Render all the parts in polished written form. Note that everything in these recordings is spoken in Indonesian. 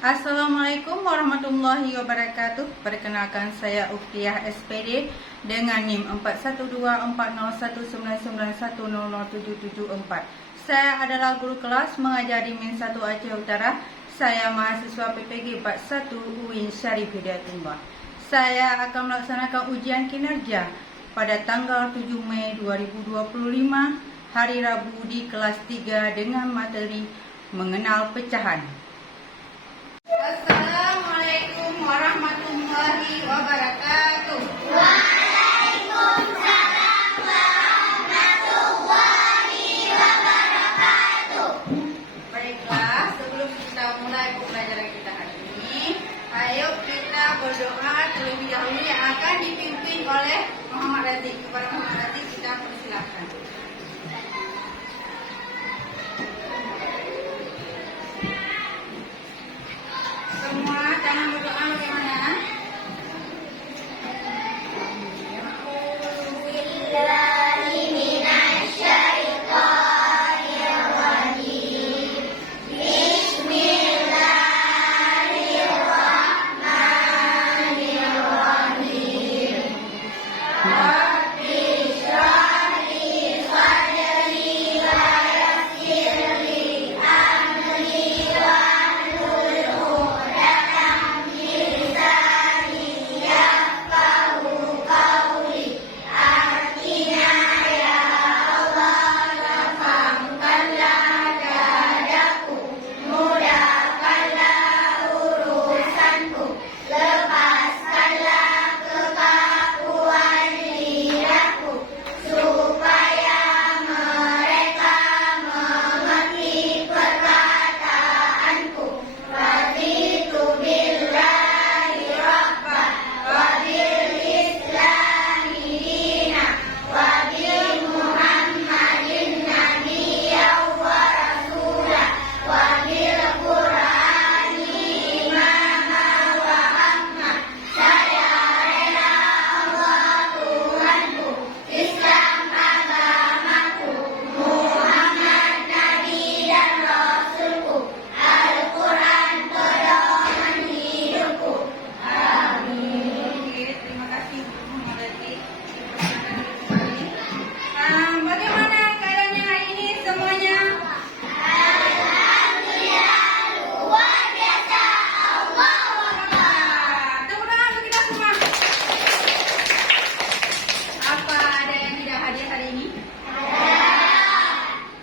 Assalamualaikum warahmatullahi wabarakatuh. Perkenalkan, saya Uftiyah SPD dengan NIM 41240199100774. Saya adalah guru kelas mengajar di Min 1 Aceh Utara. Saya mahasiswa PPG 41 UIN Syarif Hidayatullah. Saya akan melaksanakan ujian kinerja pada tanggal 7 Mei 2025 hari Rabu di kelas 3 dengan materi mengenal pecahan. Assalamualaikum warahmatullahi wabarakatuh. Waalaikumsalam warahmatullahi wabarakatuh. Baiklah, sebelum kita mulai pembelajaran kita hari ini, ayo kita berdoa terlebih dahulu yang akan dipimpin oleh Muhammad Razik. Kepada Muhammad Razik kita persilahkan. Semua jangan berdoa bagaimana?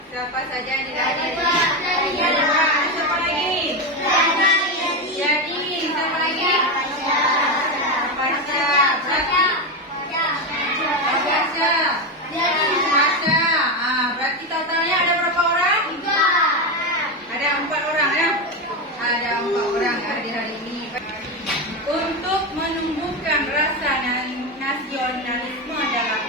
Siapa saja yang tidak hadir? Siapa lagi? Jadi, siapa lagi? Pasha. Berarti totalnya ada berapa orang? 3. Ada 4 orang ya? Ada 4 orang hadir hari ini. Untuk menumbuhkan rasa nasionalisme dalam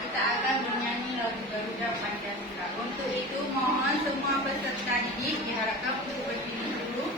kita akan bernyanyi lagu Garuda Pancasila. Untuk itu mohon semua peserta didik diharapkan untuk berdiri dulu.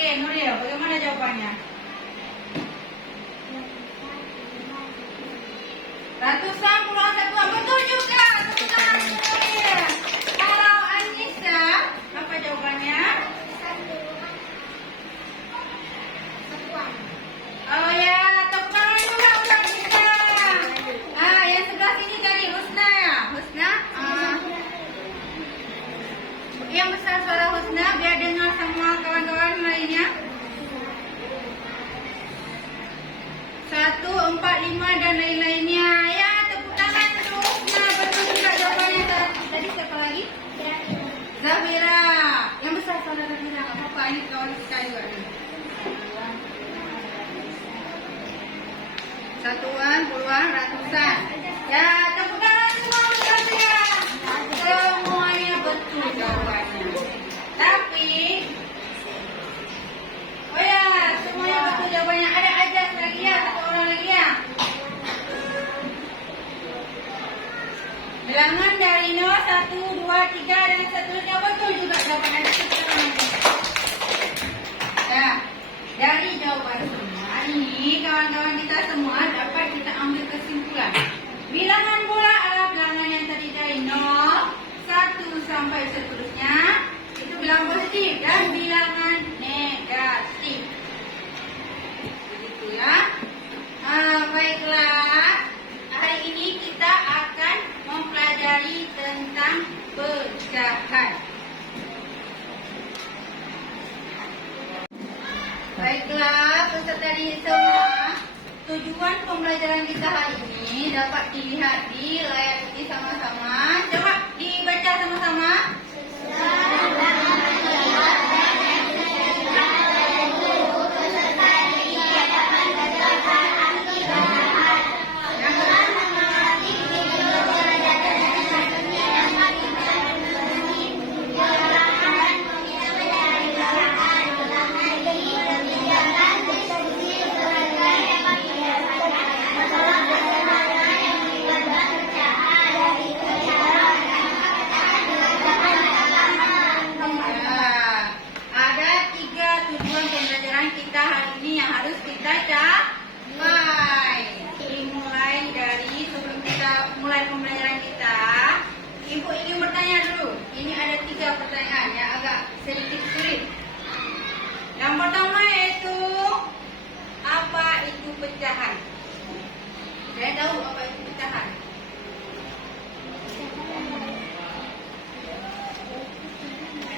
Oke, Nuril, bagaimana jawabannya? Ratusan, puluhan, satuan. Betul juga. Tepuk tangan untuk Nuril. Kalau Anissa, apa jawabannya? Oh ya, tepuk tangan juga untuk Anissa. Yang sebelah sini dari Husna ya? Husna? Yang besar suara Husna, biar dengar semua kawan-kawan lainnya. 1, 4, 5 dan lain-lainnya. Ya, tepuk tangan untuk Husna. Betul juga jawabannya. Tadi siapa lagi? Zafira. Yang besar suara Zafira. Apa ini kawan kita juga nih. Satuan, puluhan, ratusan. Ya, tepuk tangan semua untuk Zafira. Semuanya betul jawabannya. Tapi, oh ya, semuanya betul jawabannya. Ada aja lagi ya, satu orang lagi ya. Bilangan dari 0, 1, 2, 3 dan seterusnya betul juga jawabannya. Ya, dari jawaban semua ini kawan-kawan kita semua dapat kita ambil kesimpulan. Bilangan bola adalah bilangan yang terdiri dari 0, 1 sampai seterusnya. Itu bilangan positif dan bilangan negatif. Begitu ya. Baiklah. Hari ini kita akan mempelajari tentang pecahan. Baiklah, peserta didik semua. Tujuan pembelajaran kita hari ini dapat dilihat di layar ini sama-sama. Coba dibaca sama-sama. Ada 3 tujuan pembelajaran kita hari ini yang harus kita capai. Dimulai dari sebelum kita mulai pembelajaran kita, Ibu ingin bertanya dulu. Ini ada 3 pertanyaan yang agak sedikit sulit. Yang pertama yaitu apa itu pecahan? Saya tahu apa itu pecahan.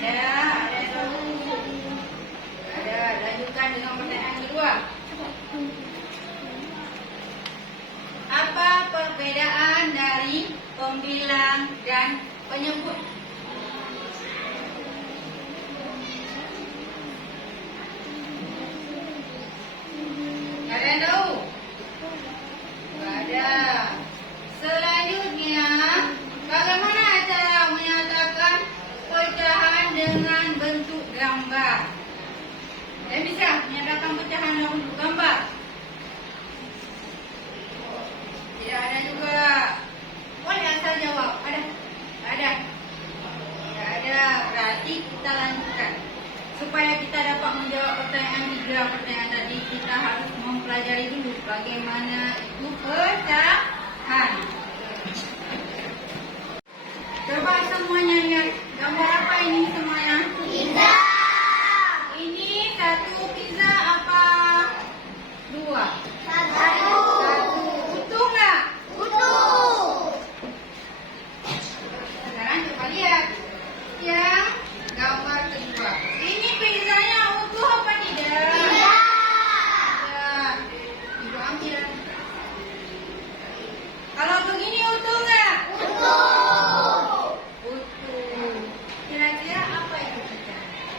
Ada yang tahu? Ada. Lanjutkan dengan pertanyaan kedua. Apa perbedaan dari pembilang dan penyebut? Ada yang tahu? Tidak ada. Selanjutnya, bagaimana cara menyatakan pecahan dengan bentuk gambar? Dan bisa menyatakan pecahan dengan bentuk gambar? Tidak ada juga. Boleh asal jawab. Ada? Ada? Tidak ada. Berarti kita lanjutkan. Supaya kita dapat menjawab pertanyaan 3 pertanyaan tadi, kita harus mempelajari dulu bagaimana itu pecahan. Coba semuanya lihat gambar apa ini semuanya? Pizza. Ini 1 pizza apa? 2? 1. Utuh nggak? Utuh. Sekarang coba lihat yang gambar kedua. Ini pizzanya utuh apa tidak? Tidak. Tidak. Ibu ambil. Kalau begini utuh nggak? Utuh. Utuh. Kira-kira apa itu pecahan?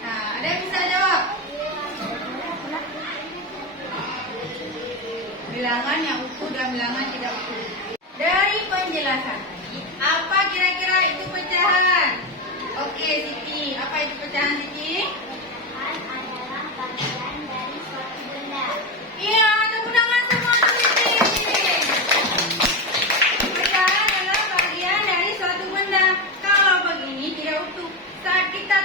Nah, ada yang bisa jawab? Bilangan yang utuh dan bilangan tidak utuh. Dari penjelasan tadi, apa kira-kira itu pecahan? Oke, Siti. Apa itu pecahan, Siti? Pecahan adalah bagian dari suatu benda. Iya, tepuk tangan semua untuk Siti. Pecahan adalah bagian dari suatu benda. Kalau begini tidak utuh. Saat kita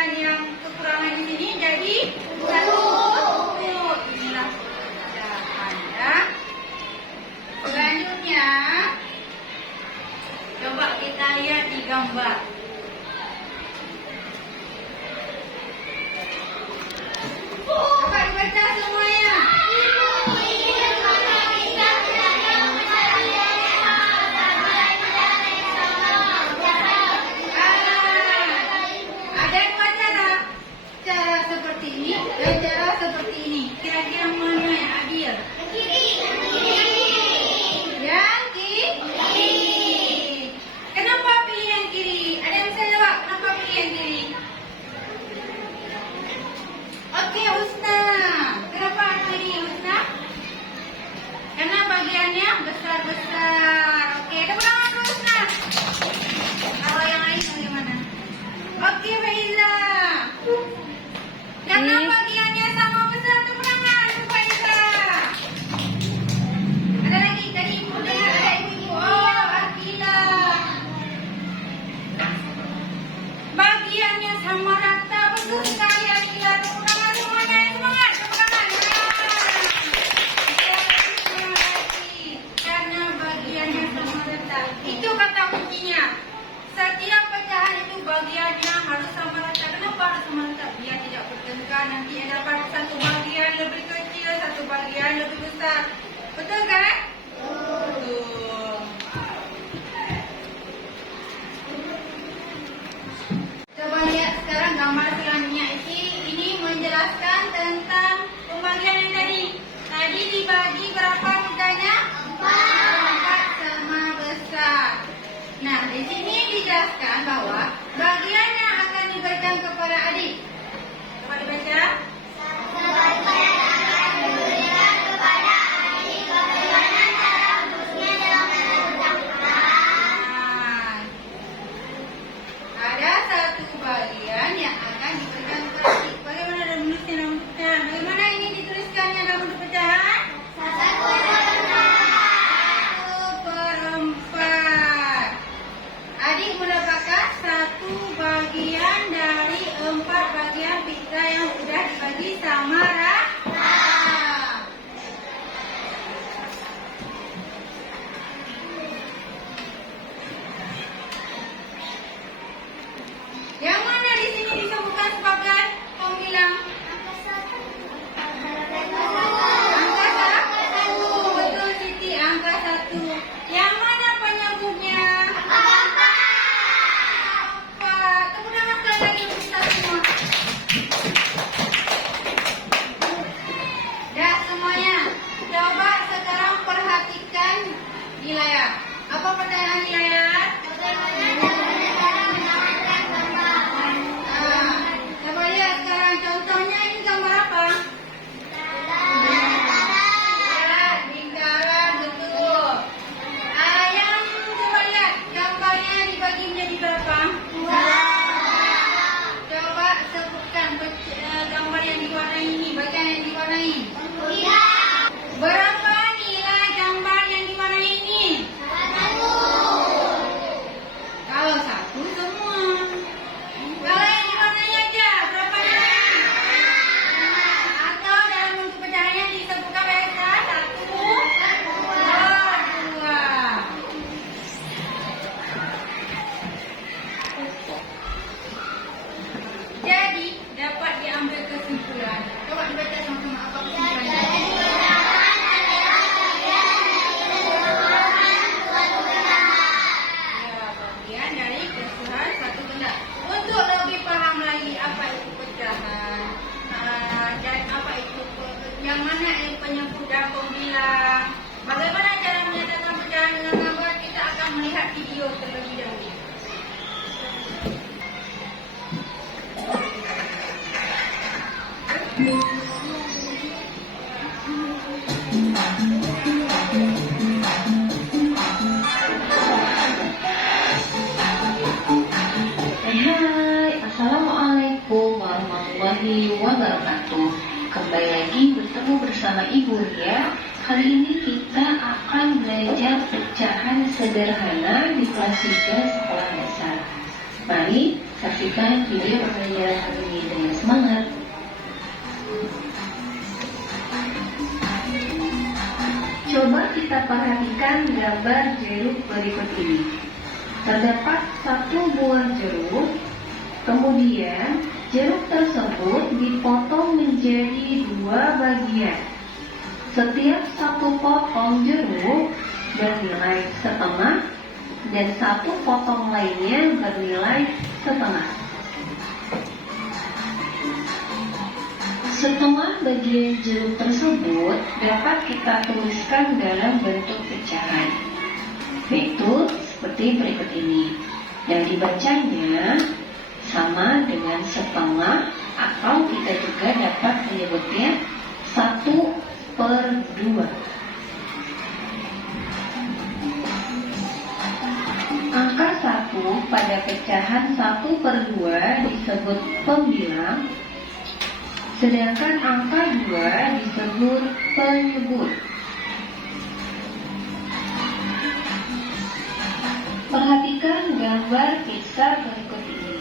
bagian yang kekurangan di sini jadi 1. Inilah pecahan ya. Selanjutnya, coba kita lihat di gambar. Coba dibaca semuanya. Ada dua cara. Cara seperti ini dan cara seperti ini. Kira-kira mana yang adil? Yang kiri. Kenapa pilih yang kiri? Ada yang bisa jawab? Kenapa pilih yang kiri? Oke, Husna. Kenapa kiri, Husna? Karena bagiannya besar-besar. Oke, tepuk tangan dulu, Husna. Kalau yang lain bagaimana? Oke, Faiza. Karena bagiannya sama besar, tepuk tangan untuk Faiza. Ada lagi, tadi ibu dengar ada ibu-ibu. Oh, Akila. Bagiannya sama rata, betul sekali Akila. Tepuk tangan semuanya, semangat, tepuk tangan. Terima kasih. Karena bagiannya sama rata. Itu kata kuncinya. Setiap pecahan itu bagiannya harus sama rata. Kenapa harus sama rata? Biar tidak bertengkar. Nanti yang dapat satu bagian lebih kecil, satu bagian lebih besar. Betul kan? Betul. Coba lihat sekarang gambar selanjutnya. Ini menjelaskan tentang pembagian yang tadi. Tadi dibagi berapa pecahnya? 4 sama besar. Nah, di sini dijelaskan bahwa bagian yang akan diberikan kepada adik. Coba dibaca. Ada satu bagian yang akan diberikan kepada adik. Bagaimana ada menulisnya dalam bentuk pecahan? Bagaimana ini dituliskannya dalam bentuk pecahan? 1/4. Adik mendapatkan 1 bagian dari 4 bagian pizza yang sudah dibagi sama rata. Yang mana di sini disebutkan sebagai pembilang? Angka 1. Betul Siti, angka 1. Yang mana penyebutnya? 4. Tepuk tangan sekali lagi untuk kita semua. Dah semuanya. Coba sekarang perhatikan di layar. Apa pertanyaan di layar? Coba lihat sekarang contohnya ini gambar apa? Ya, lingkaran betul. Yang coba lihat gambarnya dibagi menjadi berapa? 2. Coba sebutkan gambar yang diwarnai ini, bagian yang diwarnai. Berapa nilai gambar yang diwarnai ini? 1. Kalau 1 semua. Kalau yang diwarnai aja berapa nilainya? 5. Atau dalam bentuk pecahannya disebutkan biasa 1, 2. Jadi dapat diambil kesimpulan. Coba dibaca sama-sama apa kesimpulannya. Bagian dari keseluruhan satu benda. Untuk lebih paham lagi apa itu pecahan dan apa itu yang mana yang penyebut dan pembilang, bagaimana cara menyatakan pecahan dengan gambar, kita akan melihat video terlebih dahulu. Hai, Assalamualaikum warahmatullahi wabarakatuh. Kembali lagi bertemu bersama Ibu Ria. Kali ini kita akan belajar pecahan sederhana di kelas 3 sekolah dasar. Mari Saksikan video pembelajaran hari ini dengan semangat. Coba kita perhatikan gambar jeruk berikut ini. Terdapat satu buah jeruk, kemudian jeruk tersebut dipotong menjadi dua bagian. Setiap satu potong jeruk bernilai setengah dan satu potong lainnya bernilai setengah. Setengah bagian jeruk tersebut dapat kita tuliskan dalam bentuk pecahan, yaitu seperti berikut ini. Yang dibacanya sama dengan setengah, atau kita juga dapat menyebutnya 1/2. Angka 1 pada pecahan 1/2 disebut pembilang, sedangkan angka 2 disebut penyebut. Perhatikan gambar pizza berikut ini.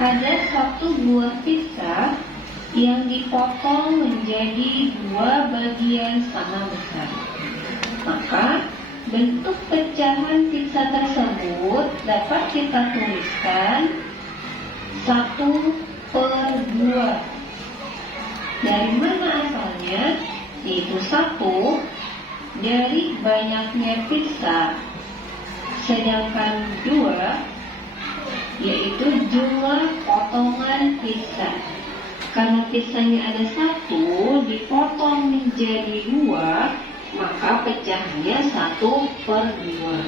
Ada satu buah pizza yang dipotong menjadi dua bagian sama besar. Maka bentuk pecahan pizza tersebut dapat kita tuliskan 1/2. Dari mana asalnya? Yaitu 1 dari banyaknya pizza, sedangkan 2 yaitu jumlah potongan pizza. Karena pizzanya ada 1 dipotong menjadi 2, maka pecahannya 1/2.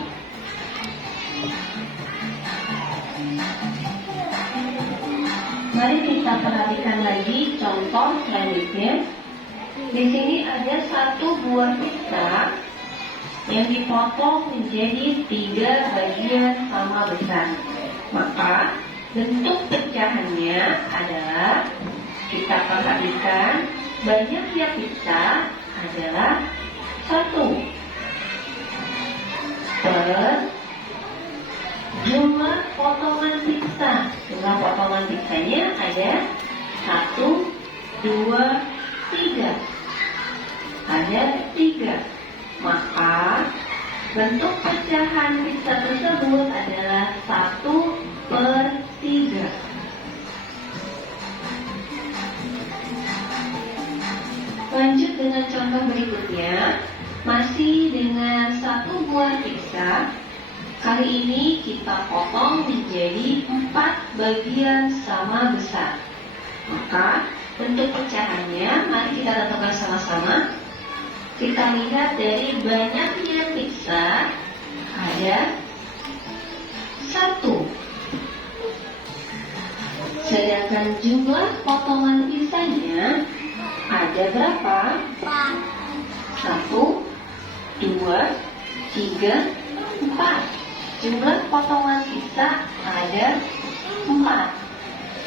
Mari kita perhatikan lagi contoh selanjutnya. Di sini ada satu buah pizza yang dipotong menjadi 3 bagian sama besar. Maka bentuk pecahannya adalah, kita perhatikan, banyaknya pizza adalah 1 per jumlah potongan pizza. Jumlah potongan pizzanya ada 1, 2, 3. Ada 3. Maka bentuk pecahan pizza tersebut adalah 1/3. Lanjut dengan contoh berikutnya. Masih dengan satu buah pizza. Kali ini kita potong menjadi 4 bagian sama besar. Maka bentuk pecahannya, mari kita tentukan sama-sama. Kita lihat dari banyaknya pizza ada 1. Sedangkan jumlah potongan pizzanya ada berapa? 1, 2, 3, 4. Jumlah potongan pizza ada 4.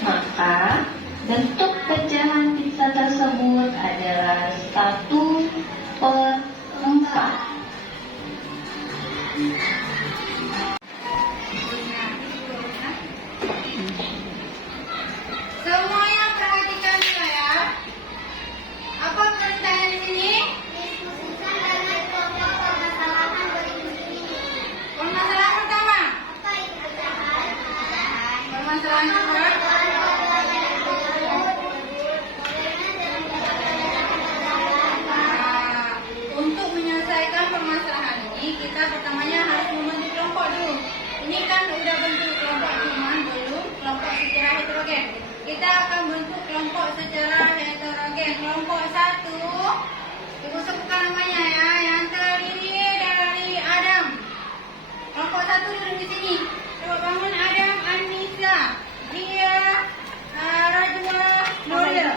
Maka bentuk pecahan pizza tersebut adalah 1/4. Semuanya perhatikan saya. Apa perintahnya di sini? Diskusikan dengan kelompok permasalahan berikut ini. Permasalahan pertama. Apa itu pecahan? Permasalahan kedua. Untuk menyelesaikan permasalahan ini, kita pertamanya harus membentuk kelompok dulu. Ini kan udah bentuk kelompok, cuman belum kelompok secara heterogen. Kita akan bentuk kelompok secara heterogen. Kelompok 1, ibu sebutkan namanya ya, yang terdiri dari Adam. Kelompok 1 duduk di sini. Coba bangun Adam, Anissa, Dia, Rajwa, Nuril.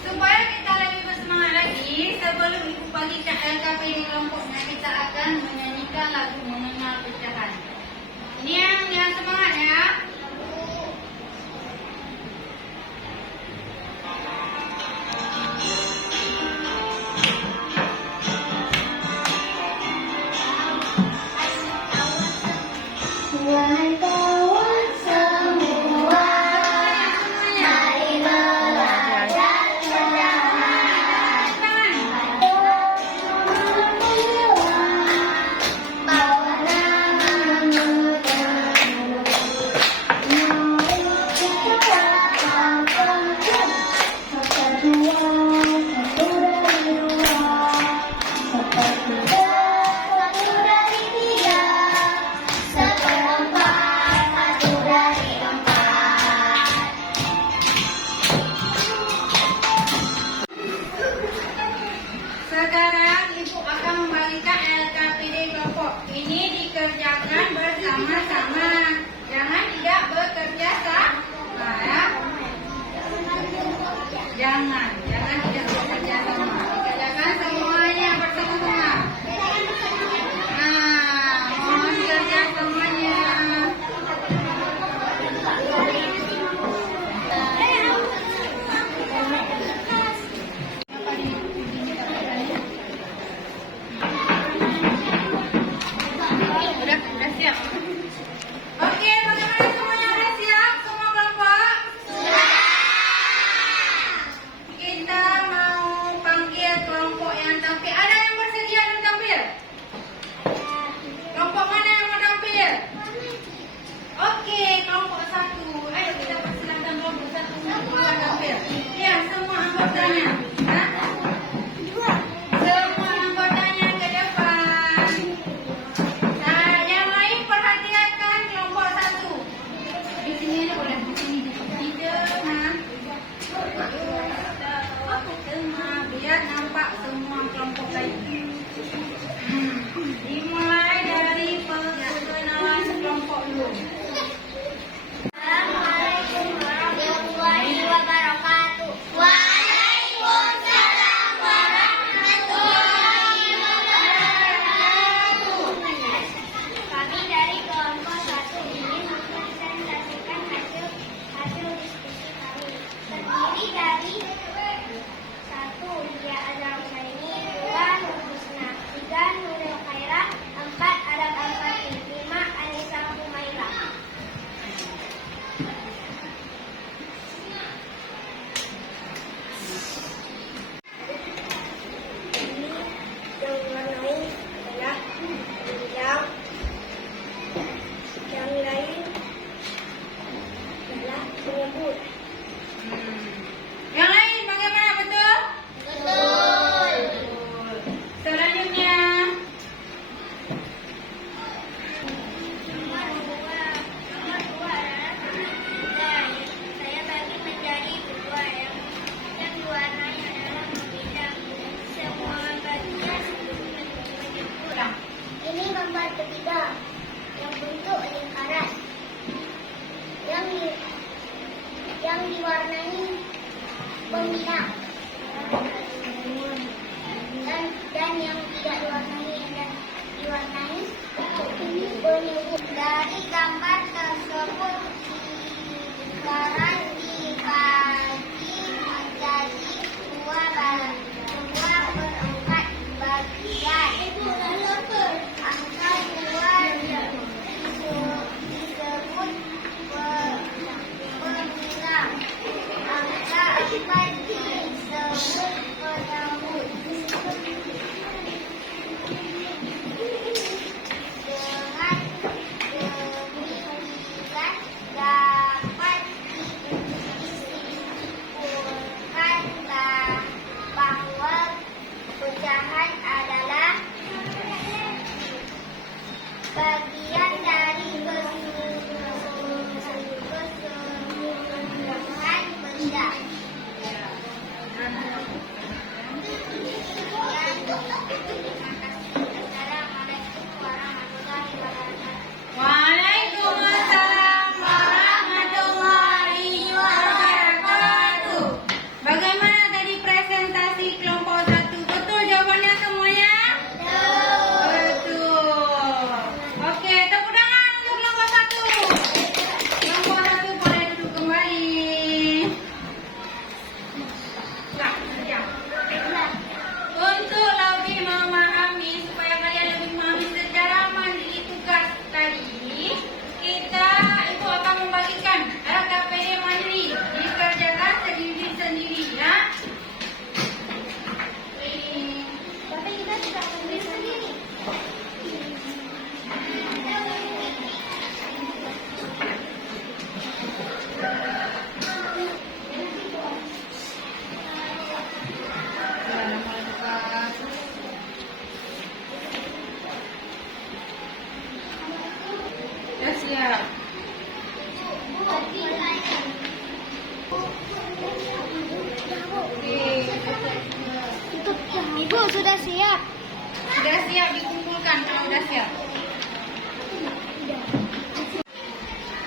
Supaya kita lebih bersemangat lagi, sebelum ibu bagikan LKP di kelompoknya, kita akan menyanyikan lagu mengenal pecahan. Ini yang semangat ya. Wahai kawan menyebut. Yang lain bagaimana, betul? Betul. Selanjutnya. Nomor dua adalah berbeda. Saya bagi menjadi dua yang diwarnai adalah berbeda. Semua bagian menyebut. Ini gambar ketiga yang bentuk lingkaran yang diwarnai pembina dan yang tidak diwarnai penyebut. Dari gambar tersebut lingkaran dibagi menjadi dua perempat bagian. Angka dua disebut pembina. Angka empat disebut penyebut. Dengan demikian dapat disimpulkan bahwa pecahan adalah bagian dari keseluruhan benda. Assalamualaikum warahmatullahi wabarakatuh. Waalaikumsalam warahmatullahi wabarakatuh. Bagaimana tadi presentasi kelompok 1? Betul jawabannya semuanya? Betul. Oke, tepuk tangan untuk kelompok 1. Kelompok 1 boleh duduk kembali. Nah, siap. Untuk lebih memahami, supaya kalian lebih memahami secara mandiri tugas tadi, ibu akan membagikan LKPD mandiri dikerjakan sendiri-sendiri ya. Tapi kita tidak menulis sendiri. Sudah siap. Ibu sudah siap. Sudah siap dikumpulkan kalau sudah siap.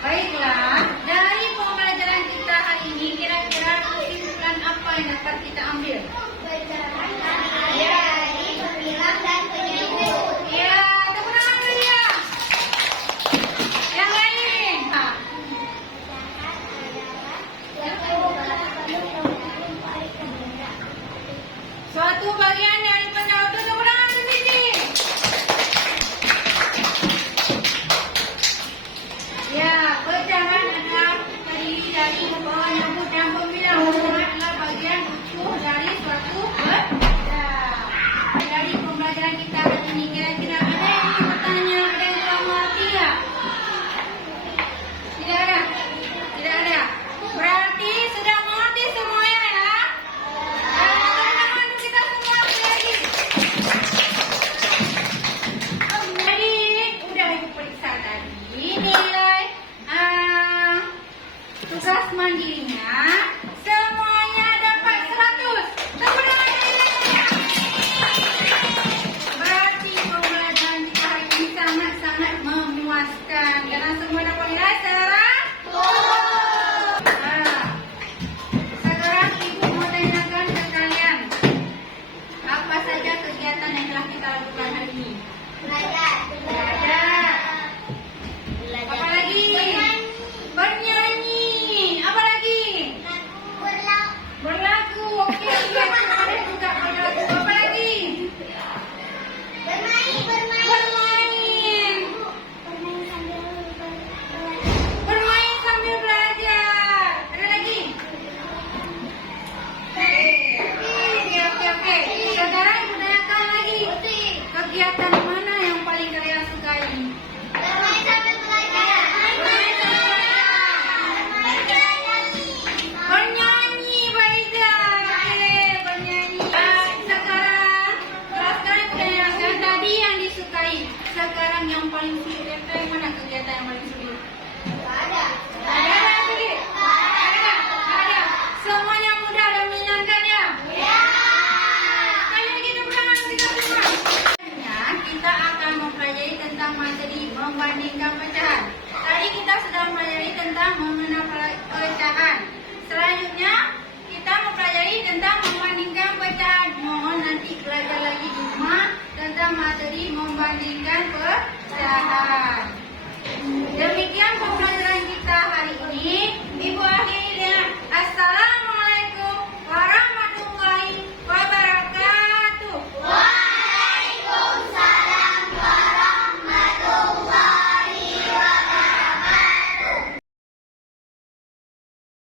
Baiklah, dari pembelajaran kita hari ini kira-kira kesimpulan apa yang dapat kita ambil? Dari pembilang dan penyebut. Ya, tepuk tangan dulu ya. Yang lain. Suatu bagian dari penyaut itu tepuk tangan di sini. Ya, pecahan adalah terdiri dari penyebut dan pembilang. Pecahan adalah bagian utuh dari suatu benda. Dari pembelajaran kita hari ini, kira-kira ada yang ingin bertanya, ada yang kurang mengerti ya? Tidak ada? Tidak ada. Berarti sudah mengerti semuanya ya? Teman-teman kita semua lagi. Jadi, udah ibu periksa tadi nilai tugas mandirinya semuanya dapat 100. Tepuk tangan dulu semuanya. Berarti pembelajaran kita hari ini sangat-sangat memuaskan karena semua dapat nilai 100. Nah, sekarang ibu mau tanyakan ke kalian, apa saja kegiatan yang telah kita lakukan hari ini? Belajar. Apa lagi? Bernyanyi. Apa lagi? materi membandingkan pecahan. Demikian pembelajaran